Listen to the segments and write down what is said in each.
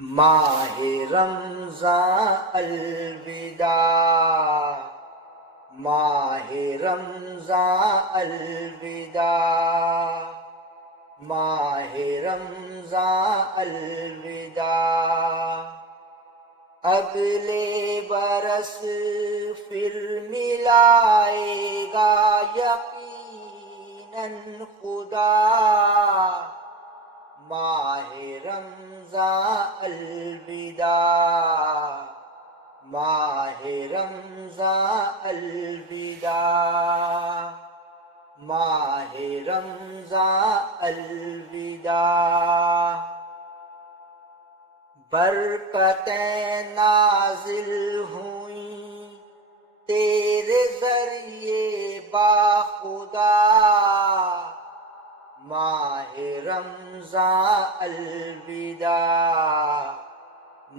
ماہ رمضان الوداع، ماہ رمضان الوداع، ماہ رمضان الوداع۔ اگلے برس پھر ملائے گا یقیناً خدا، ماہ رمضان الوداع، ماہ رمضان الوداع، ماہ رمضان الوداع۔ برکتیں نازل ہوئیں تیرے ذریعے باخدا، ماہ رمضان الوداع،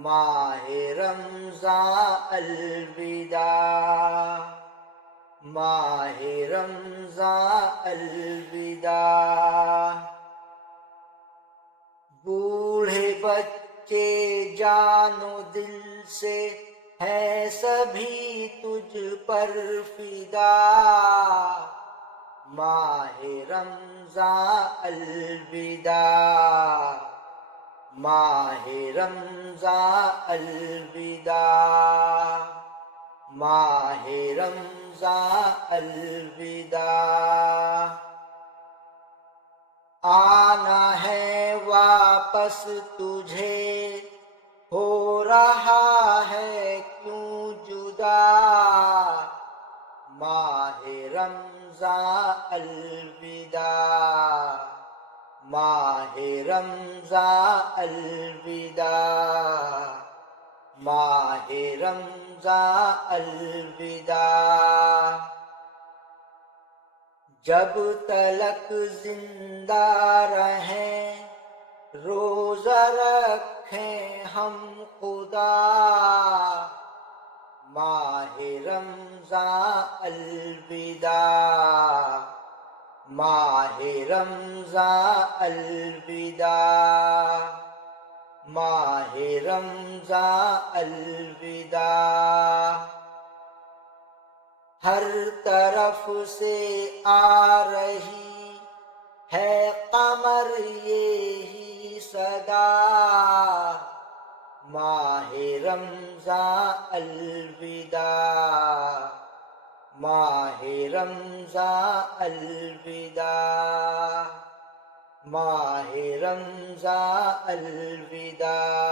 ماہ رمضان الوداع، ماہ رمضان الوداع۔ بوڑھے بچے جان و دل سے ہیں سبھی تجھ پر فدا، ماہ رمضان الوداع، ماہ رمضان الوداع، ماہ رمضان الوداع۔ آنا ہے واپس تجھے، ہو رہا ہے کیوں جدا، ماہ رمضان الوداع، ماہ رمضان الوداع، ماہ رمضان الوداع۔ جب تلک زندہ رہیں روزہ رکھیں ہم خدا، ماہ رمضان الوداع، ماہ رمضان الوداع، ماہ رمضان الوداع۔ ہر طرف سے آ رہی ہے قمر یہی صدا، ماہ رمضان الوداع، ماہ رمضان الوداع، ماہ رمضان الوداع۔